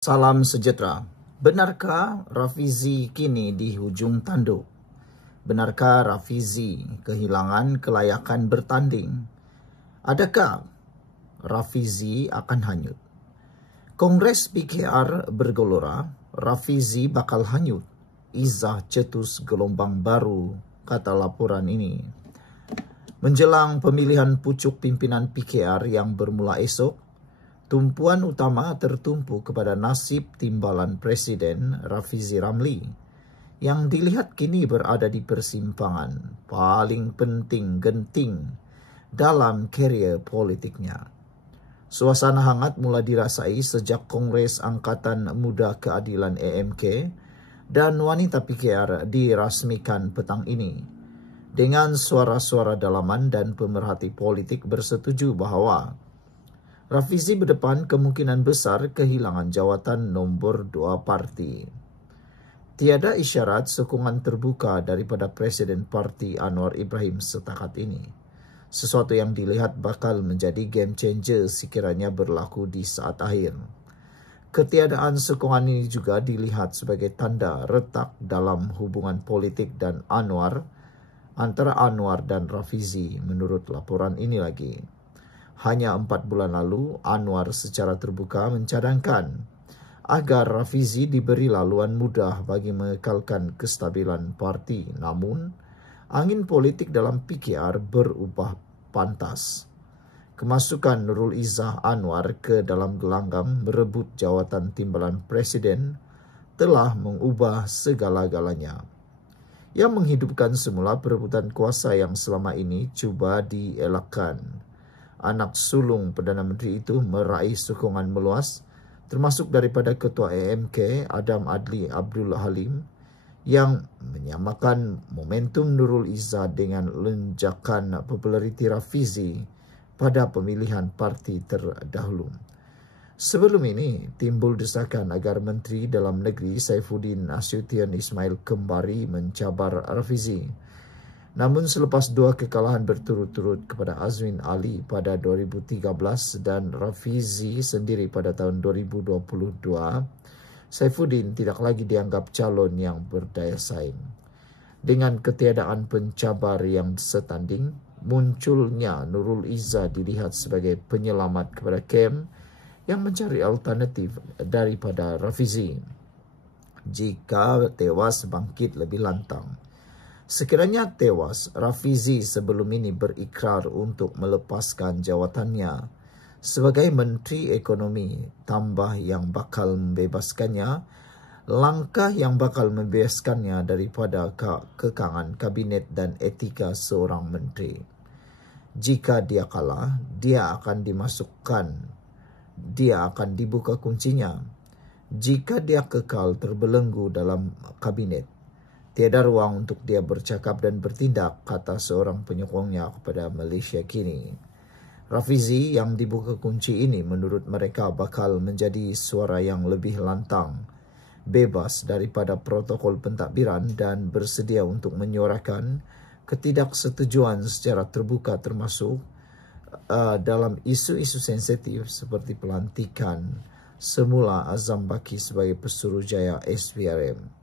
Salam sejahtera. Benarkah Rafizi kini di hujung tanduk? Benarkah Rafizi kehilangan kelayakan bertanding? Adakah Rafizi akan hanyut? Kongres PKR bergelora, Rafizi bakal hanyut. Izzah cetus gelombang baru, kata laporan ini. Menjelang pemilihan pucuk pimpinan PKR yang bermula esok, tumpuan utama tertumpu kepada nasib timbalan Presiden Rafizi Ramli yang dilihat kini berada di persimpangan paling penting genting dalam karier politiknya. Suasana hangat mula dirasai sejak Kongres Angkatan Muda Keadilan AMK dan Wanita PKR dirasmikan petang ini. Dengan suara-suara dalaman dan pemerhati politik bersetuju bahawa Rafizi berdepan kemungkinan besar kehilangan jawatan nombor 2 parti. Tiada isyarat sokongan terbuka daripada Presiden Parti Anwar Ibrahim setakat ini. Sesuatu yang dilihat bakal menjadi game changer sekiranya berlaku di saat akhir. Ketiadaan sokongan ini juga dilihat sebagai tanda retak dalam hubungan politik dan antara Anwar dan Rafizi menurut laporan ini lagi. Hanya 4 bulan lalu, Anwar secara terbuka mencadangkan agar Rafizi diberi laluan mudah bagi mengekalkan kestabilan parti. Namun, angin politik dalam PKR berubah pantas. Kemasukan Nurul Izzah Anwar ke dalam gelanggang merebut jawatan timbalan Presiden telah mengubah segala-galanya. Yang menghidupkan semula perebutan kuasa yang selama ini cuba dielakkan. Anak sulung Perdana Menteri itu meraih sokongan meluas, termasuk daripada Ketua AMK Adam Adli Abdul Halim yang menyamakan momentum Nurul Izzah dengan lonjakan populariti Rafizi pada pemilihan parti terdahulu. Sebelum ini, timbul desakan agar Menteri Dalam Negeri Saifuddin Nasution Ismail kembali mencabar Rafizi. Namun selepas 2 kekalahan berturut-turut kepada Azmin Ali pada 2013 dan Rafizi sendiri pada tahun 2022, Saifuddin tidak lagi dianggap calon yang berdaya saing. Dengan ketiadaan pencabar yang setanding, munculnya Nurul Izzah dilihat sebagai penyelamat kepada KEM yang mencari alternatif daripada Rafizi jika tewas bangkit lebih lantang. Sekiranya tewas, Rafizi sebelum ini berikrar untuk melepaskan jawatannya sebagai Menteri Ekonomi, tambah yang bakal membebaskannya, langkah yang bakal membebaskannya daripada kekangan kabinet dan etika seorang menteri. Jika dia kalah, dia akan dibuka kuncinya. Jika dia kekal terbelenggu dalam kabinet, tiada ruang untuk dia bercakap dan bertindak, kata seorang penyokongnya kepada Malaysia Kini. Rafizi yang dibuka kunci ini menurut mereka bakal menjadi suara yang lebih lantang, bebas daripada protokol pentadbiran dan bersedia untuk menyuarakan ketidaksetujuan secara terbuka termasuk dalam isu-isu sensitif seperti pelantikan semula Azam Baki sebagai Pesuruhjaya SPRM.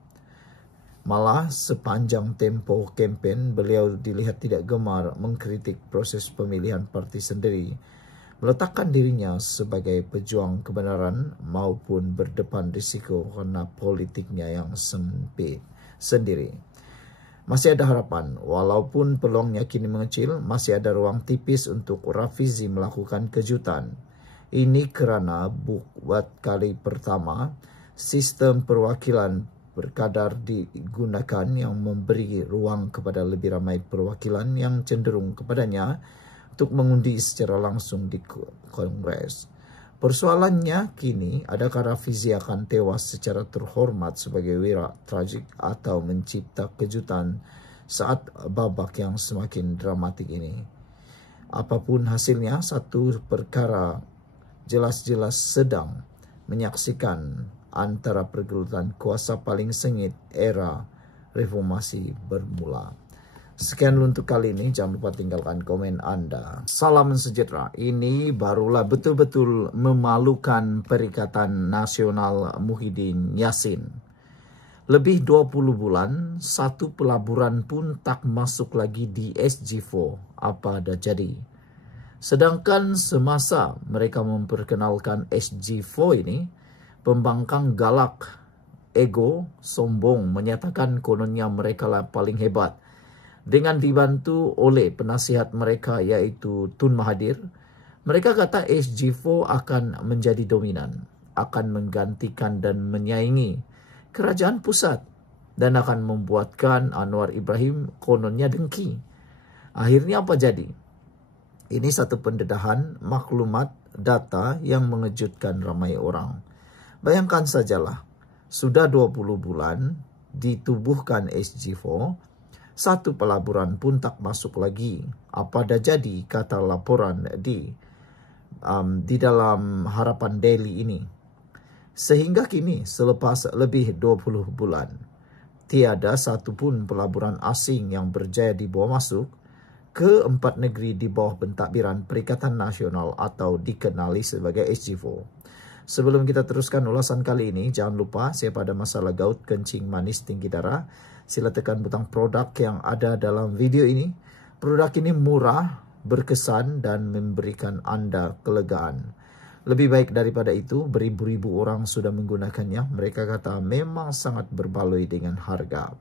Malah sepanjang tempoh kempen, beliau dilihat tidak gemar mengkritik proses pemilihan parti sendiri, meletakkan dirinya sebagai pejuang kebenaran maupun berdepan risiko karena politiknya yang sempit sendiri. Masih ada harapan, walaupun peluangnya kini mengecil, masih ada ruang tipis untuk Rafizi melakukan kejutan. Ini kerana buat kali pertama, sistem perwakilan berkadar digunakan yang memberi ruang kepada lebih ramai perwakilan yang cenderung kepadanya untuk mengundi secara langsung di Kongres. Persoalannya kini, adakah Rafizi akan tewas secara terhormat sebagai wira tragik atau mencipta kejutan saat babak yang semakin dramatik ini? Apapun hasilnya, satu perkara jelas-jelas sedang menyaksikan antara pergelutan kuasa paling sengit era reformasi bermula. Sekian untuk kali ini, jangan lupa tinggalkan komen Anda. Salam sejahtera. Ini barulah betul-betul memalukan Perikatan Nasional Muhyiddin Yassin. Lebih 20 bulan, satu pelaburan pun tak masuk lagi di SG4. Apa dah jadi? Sedangkan semasa mereka memperkenalkan SG4 ini, pembangkang galak, ego, sombong, menyatakan kononnya mereka lah paling hebat. Dengan dibantu oleh penasihat mereka iaitu Tun Mahathir, mereka kata SG4 akan menjadi dominan, akan menggantikan dan menyaingi kerajaan pusat dan akan membuatkan Anwar Ibrahim kononnya dengki. Akhirnya apa jadi? Ini satu pendedahan maklumat data yang mengejutkan ramai orang. Bayangkan sajalah, sudah 20 bulan ditubuhkan SG4, satu pelaburan pun tak masuk lagi. Apa dah jadi, kata laporan di dalam Harapan Daily ini. Sehingga kini, selepas lebih 20 bulan, tiada satu pun pelaburan asing yang berjaya dibawa masuk ke 4 negeri di bawah pentadbiran Perikatan Nasional atau dikenali sebagai SG4. Sebelum kita teruskan ulasan kali ini, jangan lupa siapa ada masalah gout, kencing manis, tinggi darah, sila tekan butang produk yang ada dalam video ini. Produk ini murah, berkesan dan memberikan Anda kelegaan. Lebih baik daripada itu, beribu-ribu orang sudah menggunakannya. Mereka kata memang sangat berbaloi dengan harga.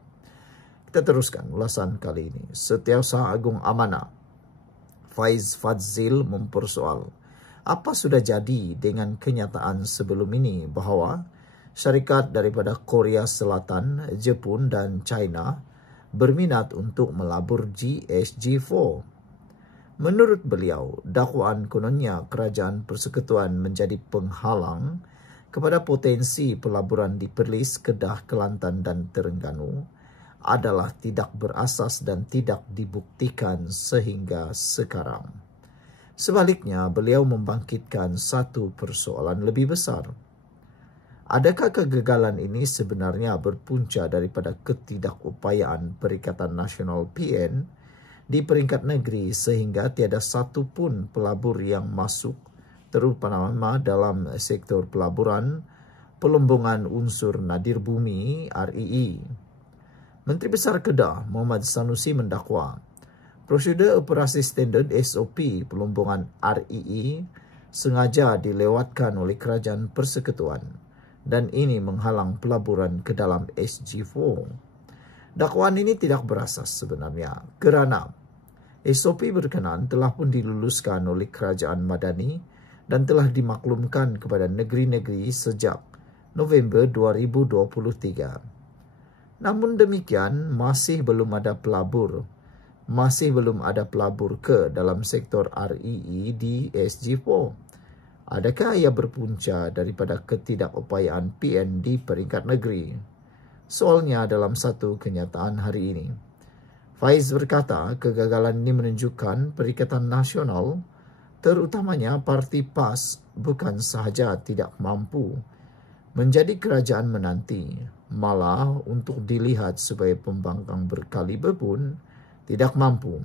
Kita teruskan ulasan kali ini. Setiausaha Agung Amanah, Faiz Fadzil mempersoal, apa sudah jadi dengan kenyataan sebelum ini bahawa syarikat daripada Korea Selatan, Jepun dan China berminat untuk melabur SG4. Menurut beliau, dakwaan kononnya kerajaan persekutuan menjadi penghalang kepada potensi pelaburan di Perlis, Kedah, Kelantan dan Terengganu adalah tidak berasas dan tidak dibuktikan sehingga sekarang. Sebaliknya, beliau membangkitkan satu persoalan lebih besar. Adakah kegagalan ini sebenarnya berpunca daripada ketidakupayaan Perikatan Nasional PN di peringkat negeri sehingga tiada satu pun pelabur yang masuk, terutama dalam sektor pelaburan, pelombongan unsur nadir bumi RII. Menteri Besar Kedah Muhammad Sanusi mendakwa prosedur operasi standard SOP pelombongan RII sengaja dilewatkan oleh kerajaan persekutuan dan ini menghalang pelaburan ke dalam SG4. Dakwaan ini tidak berasas sebenarnya kerana SOP berkenaan telah pun diluluskan oleh kerajaan Madani dan telah dimaklumkan kepada negeri-negeri sejak November 2023. Namun demikian, masih belum ada pelabur ke dalam sektor RII di SG4. Adakah ia berpunca daripada ketidakupayaan PN di peringkat negeri? Soalnya dalam satu kenyataan hari ini. Faiz berkata kegagalan ini menunjukkan Perikatan Nasional, terutamanya Parti PAS, bukan sahaja tidak mampu menjadi kerajaan menanti, malah untuk dilihat sebagai pembangkang berkaliber pun tidak mampu.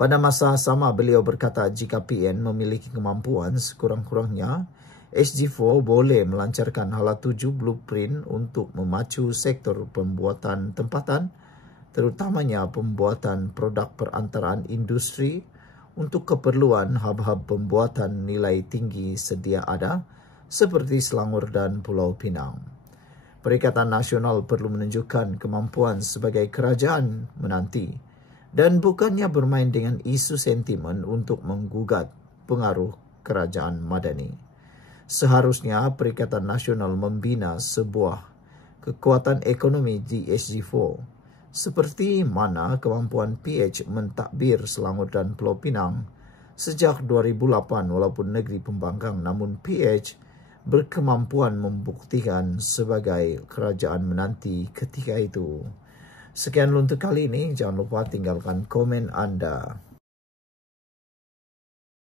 Pada masa sama beliau berkata jika PN memiliki kemampuan sekurang-kurangnya, SG4 boleh melancarkan hala 7 blueprint untuk memacu sektor pembuatan tempatan, terutamanya pembuatan produk perantaraan industri untuk keperluan hub-hub pembuatan nilai tinggi sedia ada seperti Selangor dan Pulau Pinang. Perikatan Nasional perlu menunjukkan kemampuan sebagai kerajaan menanti dan bukannya bermain dengan isu sentimen untuk menggugat pengaruh kerajaan Madani. Seharusnya Perikatan Nasional membina sebuah kekuatan ekonomi di SG4 seperti mana kemampuan PH mentadbir Selangor dan Pulau Pinang sejak 2008 walaupun negeri pembangkang namun PH berkemampuan membuktikan sebagai kerajaan menanti ketika itu. Sekian untuk kali ini. Jangan lupa tinggalkan komen Anda.